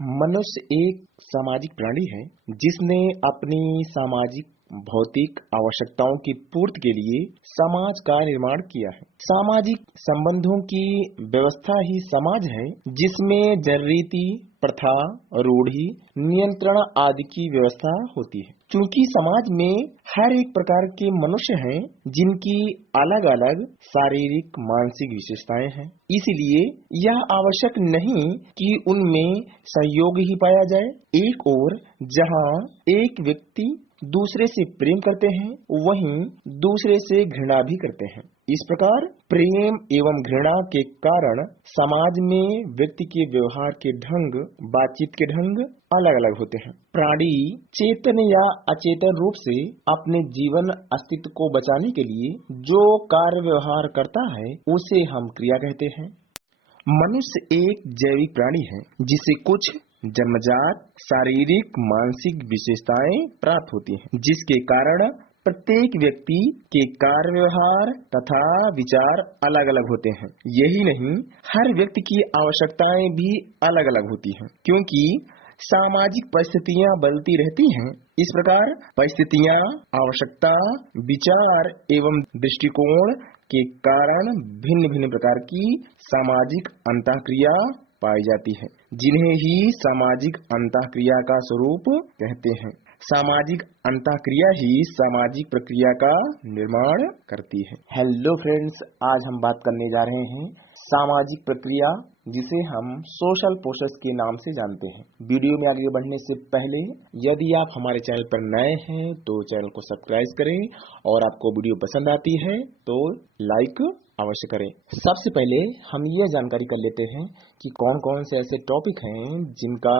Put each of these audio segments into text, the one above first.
मनुष्य एक सामाजिक प्राणी है जिसने अपनी सामाजिक भौतिक आवश्यकताओं की पूर्ति के लिए समाज का निर्माण किया है। सामाजिक संबंधों की व्यवस्था ही समाज है जिसमें जनरीति, प्रथा, रूढ़ि, नियंत्रण आदि की व्यवस्था होती है। क्योंकि समाज में हर एक प्रकार के मनुष्य हैं जिनकी अलग अलग शारीरिक मानसिक विशेषताएं हैं, इसलिए यह आवश्यक नहीं कि उनमें संयोग ही पाया जाए। एक ओर जहां एक व्यक्ति दूसरे से प्रेम करते हैं, वहीं दूसरे से घृणा भी करते हैं। इस प्रकार प्रेम एवं घृणा के कारण समाज में व्यक्ति के व्यवहार के ढंग, बातचीत के ढंग अलग अलग होते हैं। प्राणी चेतन या अचेतन रूप से अपने जीवन अस्तित्व को बचाने के लिए जो कार्य व्यवहार करता है उसे हम क्रिया कहते हैं। मनुष्य एक जैविक प्राणी है जिसे कुछ जन्मजात शारीरिक मानसिक विशेषताएं प्राप्त होती हैं, जिसके कारण प्रत्येक व्यक्ति के कार्य व्यवहार तथा विचार अलग अलग होते हैं। यही नहीं, हर व्यक्ति की आवश्यकताएं भी अलग अलग होती हैं, क्योंकि सामाजिक परिस्थितियां बदलती रहती हैं। इस प्रकार परिस्थितियां, आवश्यकता, विचार एवं दृष्टिकोण के कारण भिन्न भिन्न प्रकार की सामाजिक अंतःक्रिया पाई जाती है, जिन्हें ही सामाजिक अंतःक्रिया का स्वरूप कहते हैं। सामाजिक अंतःक्रिया ही सामाजिक प्रक्रिया का निर्माण करती है। हेलो फ्रेंड्स, आज हम बात करने जा रहे हैं सामाजिक प्रक्रिया, जिसे हम सोशल प्रोसेस के नाम से जानते हैं। वीडियो में आगे बढ़ने से पहले यदि आप हमारे चैनल पर नए हैं तो चैनल को सब्सक्राइब करें, और आपको वीडियो पसंद आती है तो लाइक अवश्य करें। सबसे पहले हम ये जानकारी कर लेते हैं कि कौन कौन से ऐसे टॉपिक हैं जिनका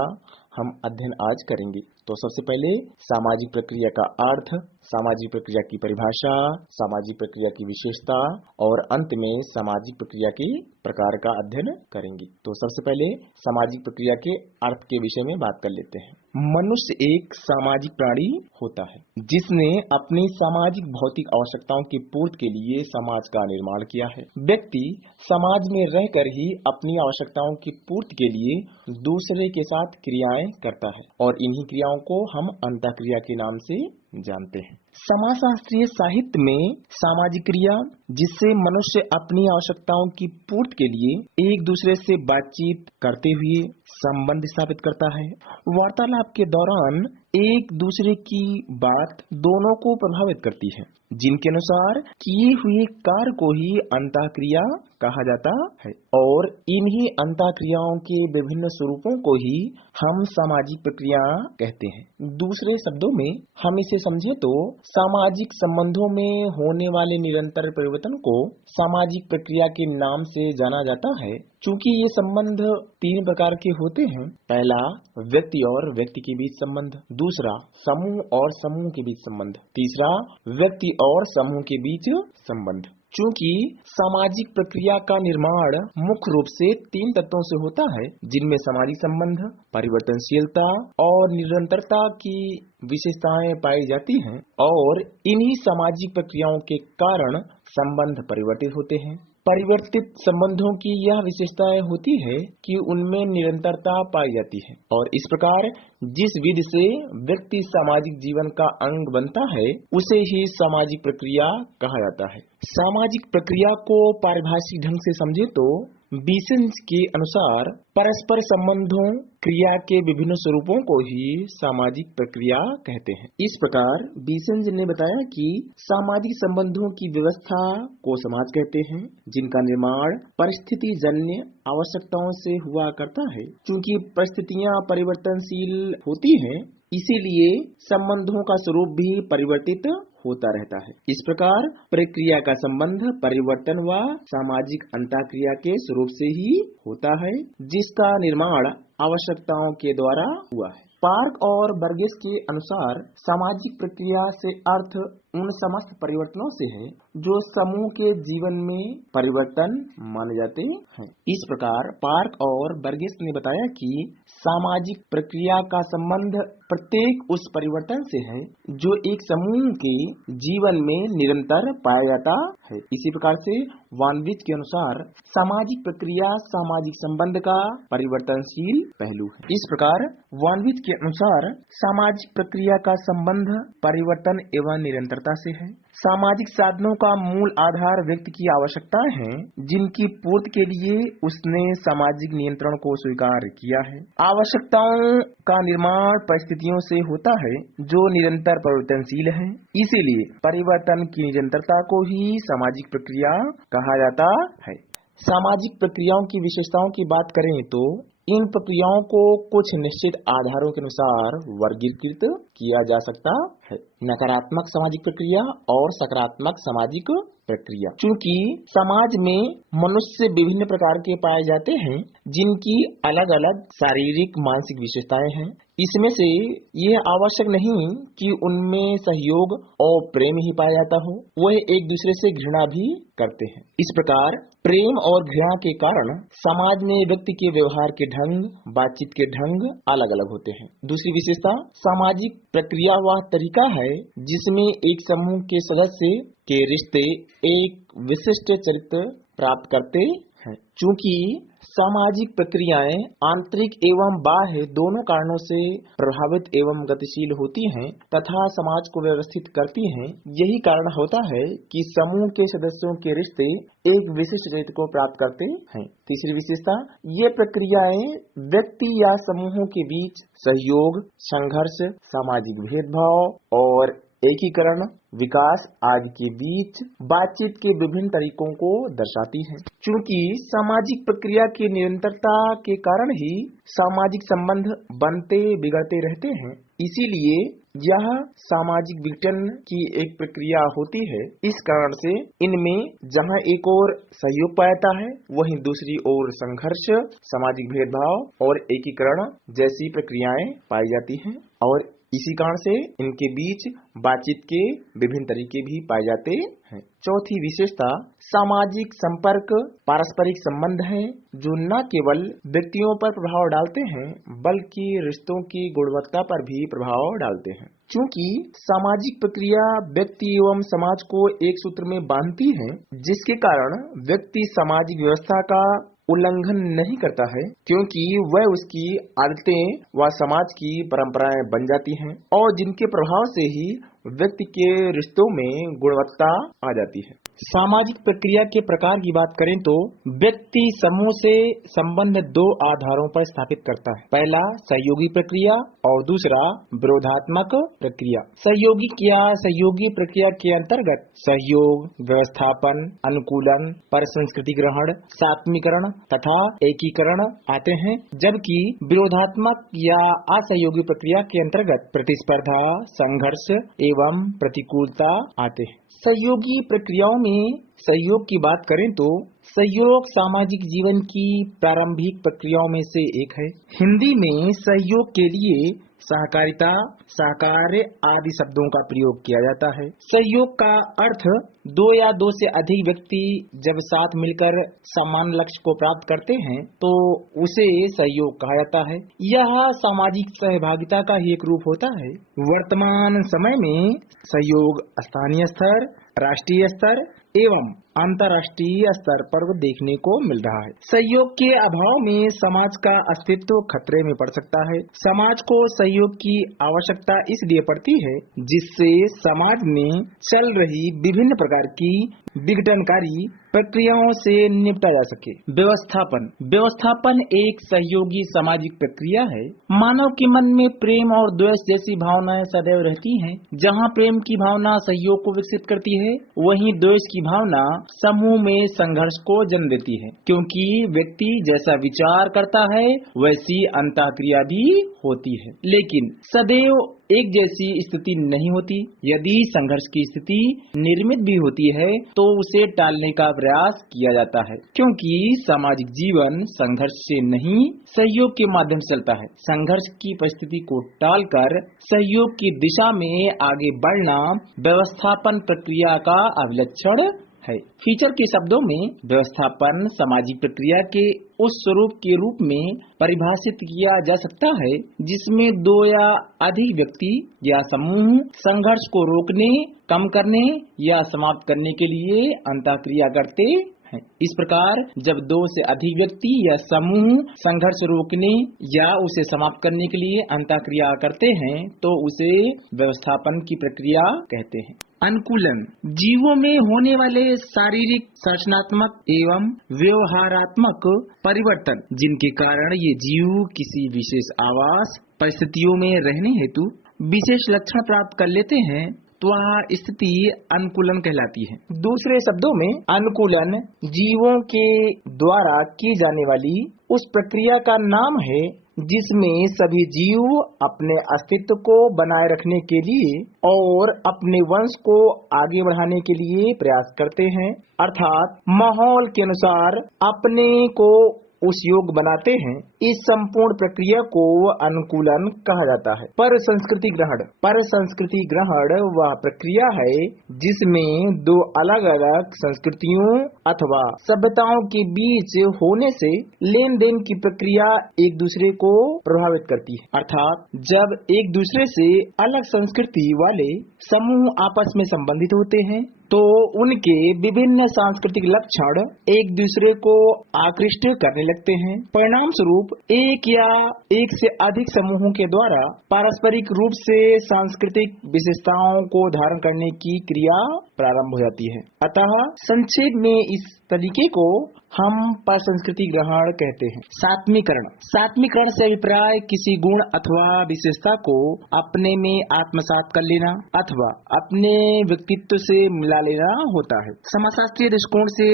हम अध्ययन आज करेंगे। तो सबसे पहले सामाजिक प्रक्रिया का अर्थ, सामाजिक प्रक्रिया की परिभाषा, सामाजिक प्रक्रिया की विशेषता और अंत में सामाजिक प्रक्रिया के प्रकार का अध्ययन करेंगे। तो सबसे पहले सामाजिक प्रक्रिया के अर्थ के विषय में बात कर लेते हैं। मनुष्य एक सामाजिक प्राणी होता है जिसने अपनी सामाजिक भौतिक आवश्यकताओं की पूर्ति के लिए समाज का निर्माण किया है। व्यक्ति समाज में रहकर ही अपनी आवश्यकताओं की पूर्ति के लिए दूसरे के साथ क्रियाएं करता है, और इन्हीं क्रियाओं को हम अंतःक्रिया के नाम से जानते हैं। समाजशास्त्रीय साहित्य में सामाजिक क्रिया, जिससे मनुष्य अपनी आवश्यकताओं की पूर्ति के लिए एक दूसरे से बातचीत करते हुए संबंध स्थापित करता है। वार्तालाप के दौरान एक दूसरे की बात दोनों को प्रभावित करती है, जिनके अनुसार किए हुए कार्य को ही अंतःक्रिया कहा जाता है, और इन्हीं अंतःक्रियाओं के विभिन्न स्वरूपों को ही हम सामाजिक प्रक्रिया कहते हैं। दूसरे शब्दों में हम इसे समझे तो सामाजिक संबंधों में होने वाले निरंतर परिवर्तन को सामाजिक प्रक्रिया के नाम से जाना जाता है। चूँकि ये संबंध तीन प्रकार के होते हैं। पहला, व्यक्ति और व्यक्ति के बीच संबंध। दूसरा, समूह और समूह के बीच संबंध। तीसरा, व्यक्ति और समूह के बीच संबंध। चूँकि सामाजिक प्रक्रिया का निर्माण मुख्य रूप से तीन तत्वों से होता है, जिनमें सामाजिक संबंध, परिवर्तनशीलता और निरंतरता की विशेषताएं पाई जाती हैं, और इन्हीं सामाजिक प्रक्रियाओं के कारण संबंध परिवर्तित होते हैं। परिवर्तित संबंधों की यह विशेषताएं होती है कि उनमें निरंतरता पाई जाती है, और इस प्रकार जिस विधि से व्यक्ति सामाजिक जीवन का अंग बनता है उसे ही सामाजिक प्रक्रिया कहा जाता है। सामाजिक प्रक्रिया को पारिभाषिक ढंग से समझे तो बीसेंज के अनुसार परस्पर संबंधों क्रिया के विभिन्न स्वरूपों को ही सामाजिक प्रक्रिया कहते हैं। इस प्रकार बीसेंज ने बताया कि सामाजिक संबंधों की व्यवस्था को समाज कहते हैं, जिनका निर्माण परिस्थिति जन्य आवश्यकताओं से हुआ करता है। क्योंकि परिस्थितियां परिवर्तनशील होती हैं, इसीलिए संबंधों का स्वरूप भी परिवर्तित होता रहता है। इस प्रकार प्रक्रिया का संबंध परिवर्तन व सामाजिक अंतःक्रिया के स्वरूप से ही होता है, जिसका निर्माण आवश्यकताओं के द्वारा हुआ है। पार्क और बर्गेस के अनुसार सामाजिक प्रक्रिया से अर्थ उन समस्त परिवर्तनों से है जो समूह के जीवन में परिवर्तन माने जाते हैं। इस प्रकार पार्क और बर्गेस ने बताया कि सामाजिक प्रक्रिया का संबंध प्रत्येक उस परिवर्तन से है जो एक समूह के जीवन में निरंतर पाया जाता है। इसी प्रकार से वानविच के अनुसार सामाजिक प्रक्रिया सामाजिक संबंध का परिवर्तनशील पहलू है। इस प्रकार वानविच के अनुसार सामाजिक प्रक्रिया का संबंध परिवर्तन एवं निरंतरता से है। सामाजिक साधनों का मूल आधार व्यक्ति की आवश्यकताएं हैं जिनकी पूर्ति के लिए उसने सामाजिक नियंत्रण को स्वीकार किया है। आवश्यकताओं का निर्माण परिस्थितियों से होता है जो निरंतर परिवर्तनशील है। इसीलिए परिवर्तन की निरंतरता को ही सामाजिक प्रक्रिया कहा जाता है। सामाजिक प्रक्रियाओं की विशेषताओं की बात करें तो इन प्रक्रियाओं को कुछ निश्चित आधारों के अनुसार वर्गीकृत किया जा सकता है। नकारात्मक सामाजिक प्रक्रिया और सकारात्मक सामाजिक प्रक्रिया। चूँकि समाज में मनुष्य विभिन्न प्रकार के पाए जाते हैं जिनकी अलग अलग शारीरिक मानसिक विशेषताएं हैं, इसमें से यह आवश्यक नहीं कि उनमें सहयोग और प्रेम ही पाया जाता हो, वह एक दूसरे से घृणा भी करते हैं। इस प्रकार प्रेम और घृणा के कारण समाज में व्यक्ति के व्यवहार के ढंग, बातचीत के ढंग अलग अलग होते हैं। दूसरी विशेषता सामाजिक प्रक्रिया वह तरीका है जिसमें एक समूह के सदस्य के रिश्ते एक विशिष्ट चरित्र प्राप्त करते हैं। चूँकि सामाजिक प्रक्रियाएं आंतरिक एवं बाह्य दोनों कारणों से प्रभावित एवं गतिशील होती हैं तथा समाज को व्यवस्थित करती हैं, यही कारण होता है कि समूह के सदस्यों के रिश्ते एक विशिष्ट चरित्र को प्राप्त करते हैं। तीसरी विशेषता, ये प्रक्रियाएं व्यक्ति या समूहों के बीच सहयोग, संघर्ष, सामाजिक भेदभाव और एकीकरण, विकास आदि के बीच बातचीत के विभिन्न तरीकों को दर्शाती है। चूँकि सामाजिक प्रक्रिया की निरंतरता के कारण ही सामाजिक संबंध बनते बिगड़ते रहते हैं, इसीलिए यह सामाजिक विघटन की एक प्रक्रिया होती है। इस कारण से इनमें जहां एक ओर सहयोग पाता है वहीं दूसरी ओर संघर्ष, सामाजिक भेदभाव और एकीकरण जैसी प्रक्रियाएं पाई जाती हैं और इसी कारण से इनके बीच बातचीत के विभिन्न तरीके भी पाए जाते हैं। चौथी विशेषता सामाजिक संपर्क पारस्परिक संबंध हैं जो न केवल व्यक्तियों पर प्रभाव डालते हैं बल्कि रिश्तों की गुणवत्ता पर भी प्रभाव डालते हैं। चूँकि सामाजिक प्रक्रिया व्यक्ति एवं समाज को एक सूत्र में बांधती है, जिसके कारण व्यक्ति सामाजिक व्यवस्था का उल्लंघन नहीं करता है क्योंकि वह उसकी आदतें व समाज की परंपराएं बन जाती हैं और जिनके प्रभाव से ही व्यक्ति के रिश्तों में गुणवत्ता आ जाती है। सामाजिक प्रक्रिया के प्रकार की बात करें तो व्यक्ति समूह से संबंध दो आधारों पर स्थापित करता है। पहला सहयोगी प्रक्रिया और दूसरा विरोधात्मक प्रक्रिया। सहयोगी प्रक्रिया के अंतर्गत सहयोग, व्यवस्थापन, अनुकूलन, परसंस्कृति ग्रहण, सात्मीकरण तथा एकीकरण आते हैं, जबकि विरोधात्मक या असहयोगी प्रक्रिया के अंतर्गत प्रतिस्पर्धा, संघर्ष एवं प्रतिकूलता आते हैं। सहयोगी प्रक्रियाओं में सहयोग की बात करें तो सहयोग सामाजिक जीवन की प्रारंभिक प्रक्रियाओं में से एक है। हिंदी में सहयोग के लिए सहकारिता, सहकार्य आदि शब्दों का प्रयोग किया जाता है। सहयोग का अर्थ दो या दो से अधिक व्यक्ति जब साथ मिलकर समान लक्ष्य को प्राप्त करते हैं तो उसे सहयोग कहा जाता है। यह सामाजिक सहभागिता का ही एक रूप होता है। वर्तमान समय में सहयोग स्थानीय स्तर, राष्ट्रीय स्तर एवं अंतर्राष्ट्रीय स्तर पर देखने को मिल रहा है। सहयोग के अभाव में समाज का अस्तित्व खतरे में पड़ सकता है। समाज को सहयोग की आवश्यकता इसलिए पड़ती है जिससे समाज में चल रही विभिन्न प्रकार की विघटनकारी प्रक्रियाओं से निपटा जा सके। व्यवस्थापन एक सहयोगी सामाजिक प्रक्रिया है। मानव के मन में प्रेम और द्वेष जैसी भावनाएं सदैव रहती हैं। जहां प्रेम की भावना सहयोग को विकसित करती है, वहीं द्वेष की भावना समूह में संघर्ष को जन्म देती है, क्योंकि व्यक्ति जैसा विचार करता है वैसी अंतःक्रिया भी होती है। लेकिन सदैव एक जैसी स्थिति नहीं होती। यदि संघर्ष की स्थिति निर्मित भी होती है तो उसे टालने का प्रयास किया जाता है, क्योंकि सामाजिक जीवन संघर्ष से नहीं सहयोग के माध्यम से चलता है। संघर्ष की परिस्थिति को टालकर सहयोग की दिशा में आगे बढ़ना व्यवस्थापन प्रक्रिया का अभिलक्षण है। फीचर के शब्दों में व्यवस्थापन सामाजिक प्रक्रिया के उस स्वरूप के रूप में परिभाषित किया जा सकता है जिसमें दो या अधिक व्यक्ति या समूह संघर्ष को रोकने, कम करने या समाप्त करने के लिए अंतःक्रिया करते हैं। इस प्रकार जब दो से अधिक व्यक्ति या समूह संघर्ष रोकने या उसे समाप्त करने के लिए अंतःक्रिया करते हैं तो उसे व्यवस्थापन की प्रक्रिया कहते हैं। अनुकूलन जीवों में होने वाले शारीरिक, संरचनात्मक एवं व्यवहारात्मक परिवर्तन जिनके कारण ये जीव किसी विशेष आवास परिस्थितियों में रहने हेतु विशेष लक्षण प्राप्त कर लेते हैं तो वह स्थिति अनुकूलन कहलाती है। दूसरे शब्दों में अनुकूलन जीवों के द्वारा की जाने वाली उस प्रक्रिया का नाम है जिसमें सभी जीव अपने अस्तित्व को बनाए रखने के लिए और अपने वंश को आगे बढ़ाने के लिए प्रयास करते हैं, अर्थात माहौल के अनुसार अपने को उस योग बनाते हैं। इस संपूर्ण प्रक्रिया को अनुकूलन कहा जाता है। पर संस्कृति ग्रहण वह प्रक्रिया है जिसमें दो अलग अलग संस्कृतियों अथवा सभ्यताओं के बीच होने से लेन देन की प्रक्रिया एक दूसरे को प्रभावित करती है, अर्थात जब एक दूसरे से अलग संस्कृति वाले समूह आपस में संबंधित होते हैं तो उनके विभिन्न सांस्कृतिक लक्षण एक दूसरे को आकृष्ट करने लगते हैं। परिणाम स्वरूप एक या एक से अधिक समूहों के द्वारा पारस्परिक रूप से सांस्कृतिक विशेषताओं को धारण करने की क्रिया प्रारंभ हो जाती है। अतः संक्षेप में इस तरीके को हम परसंस्कृति ग्रहण कहते हैं। सात्मीकरण से अभिप्राय किसी गुण अथवा विशेषता को अपने में आत्मसात कर लेना अथवा अपने व्यक्तित्व से मिला लेना होता है। समाजशास्त्रीय दृष्टिकोण से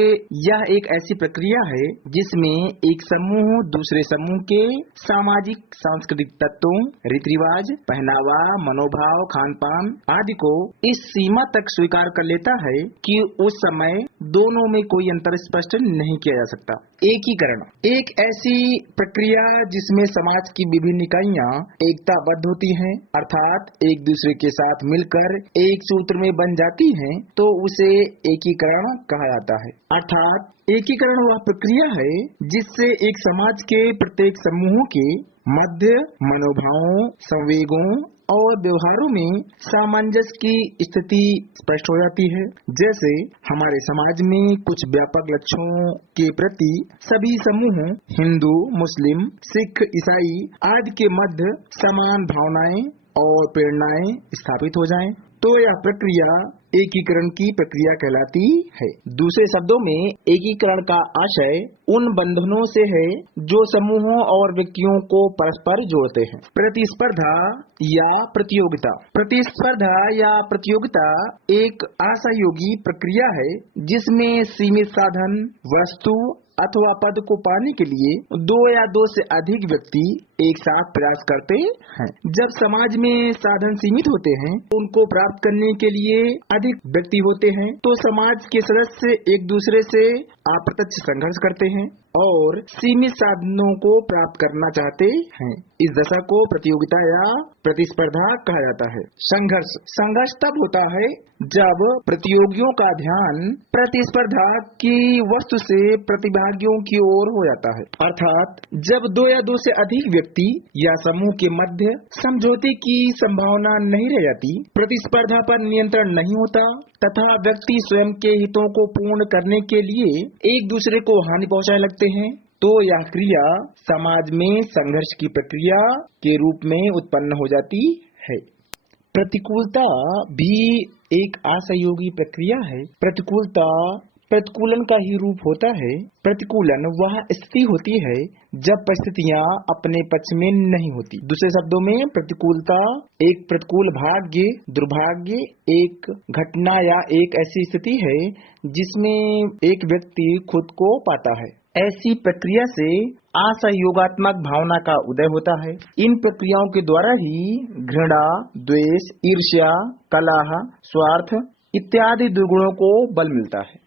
यह एक ऐसी प्रक्रिया है जिसमें एक समूह दूसरे समूह के सामाजिक सांस्कृतिक तत्वों, रीति रिवाज, पहनावा, मनोभाव, खान पान आदि को इस सीमा तक स्वीकार कर लेता है कि उस समय दोनों में कोई अंतर स्पष्ट नहीं किया जा सकता। एकीकरण एक ऐसी प्रक्रिया जिसमें समाज की विभिन्न इकाइयां एकताबद्ध होती हैं, अर्थात एक दूसरे के साथ मिलकर एक सूत्र में बन जाती हैं, तो उसे एकीकरण कहा जाता है। अर्थात एकीकरण वह प्रक्रिया है जिससे एक समाज के प्रत्येक समूहों के मध्य मनोभावों, संवेगों और व्यवहारों में सामंजस्य की स्थिति स्पष्ट हो जाती है। जैसे हमारे समाज में कुछ व्यापक लक्ष्यों के प्रति सभी समूह हिंदू, मुस्लिम, सिख, ईसाई आदि के मध्य समान भावनाएं और प्रेरणाएं स्थापित हो जाएं, तो यह प्रक्रिया एकीकरण की प्रक्रिया कहलाती है। दूसरे शब्दों में एकीकरण का आशय उन बंधनों से है जो समूहों और व्यक्तियों को परस्पर जोड़ते हैं। प्रतिस्पर्धा या प्रतियोगिता एक असहयोगी प्रक्रिया है जिसमें सीमित साधन, वस्तु अथवा पद को पाने के लिए दो या दो से अधिक व्यक्ति एक साथ प्रयास करते हैं। जब समाज में साधन सीमित होते हैं, उनको प्राप्त करने के लिए अधिक व्यक्ति होते हैं, तो समाज के सदस्य एक दूसरे से अप्रत्यक्ष संघर्ष करते हैं और सीमित साधनों को प्राप्त करना चाहते हैं। इस दशा को प्रतियोगिता या प्रतिस्पर्धा कहा जाता है। संघर्ष तब होता है जब प्रतियोगियों का ध्यान प्रतिस्पर्धा की वस्तु से प्रतिभागियों की ओर हो जाता है, अर्थात जब दो या दो से अधिक व्यक्ति या समूह के मध्य समझौते की संभावना नहीं रह जाती, प्रतिस्पर्धा पर नियंत्रण नहीं होता तथा व्यक्ति स्वयं के हितों को पूर्ण करने के लिए एक दूसरे को हानि पहुंचाने लगते हैं, तो यह क्रिया समाज में संघर्ष की प्रक्रिया के रूप में उत्पन्न हो जाती है। प्रतिकूलता भी एक असहयोगी प्रक्रिया है। प्रतिकूलता प्रतिकूलन का ही रूप होता है। प्रतिकूलन वह स्थिति होती है जब परिस्थितियां अपने पक्ष में नहीं होती। दूसरे शब्दों में, प्रतिकूलता एक प्रतिकूल भाग्य, दुर्भाग्य एक घटना या एक ऐसी स्थिति है जिसमें एक व्यक्ति खुद को पाता है। ऐसी प्रक्रिया से असहयोगात्मक भावना का उदय होता है। इन प्रक्रियाओं के द्वारा ही घृणा, द्वेष, ईर्ष्या, कलह, स्वार्थ इत्यादि दुर्गुणों को बल मिलता है।